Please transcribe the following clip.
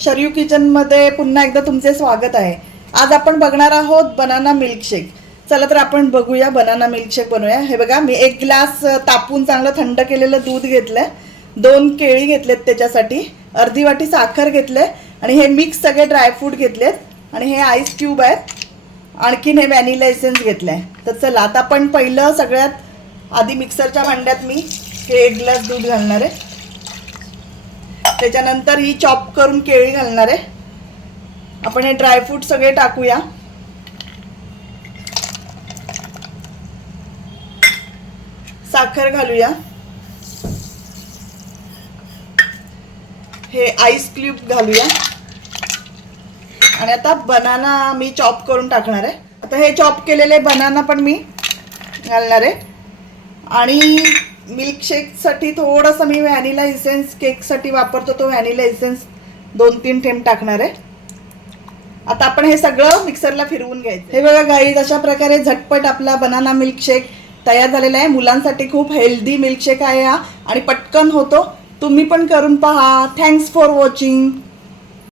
शरयू किचनमध्ये पुन्हा एकदा तुमचे स्वागत आहे। आज आपण बघणार आहोत बनाना मिल्कशेक। चला तर आपण बघूया बनाना मिल्कशेक बनवूया। हे बघा मी 1 ग्लास तापून चांगलं थंड केलेलं दूध घेतलंय, 2 केळी घेतलेत त्याच्यासाठी, अर्धी वाटी साखर घेतले आणि हे मिक्स सगळे ड्रायफ्रूट घेतलेत आणि हे आईस क्यूब आहेत, आणखीन हे व्हॅनिला एसेन्स घेतलंय। तर चला आता आपण पहिलं सगळ्यात आधी मिक्सरच्या भांड्यात मी हे 1 ग्लास दूध घालणार आहे, त्याच्यानंतर ही चॉप करून केळी घालणार आहे। आपण हे ड्रायफ्रूट सगळे टाकूया, साखर घालूया, हे आईस क्यूब घालूया आणि आता बनाना मी चॉप करून टाकणार आहे। आता हे चॉप केलेले बनाना पण मी घालणार आहे आणि मिल्कशेकसाठी थोडंसं मी व्हॅनिला इसेन्स केकसाठी वापरतो तो व्हॅनिला इसेन्स 2-3 थेंब टाकणार आहे। आता आपण हे सगळं मिक्सरला फिरवून घ्यायचं। हे बघा गाईज, अशा प्रकारे झटपट आपला बनाना मिल्कशेक तयार झालेला आहे। मुलांसाठी खूप हेल्दी मिल्कशेक आहे हा आणि पटकन होतो। तुम्ही पण करून पहा। Thanks for watching.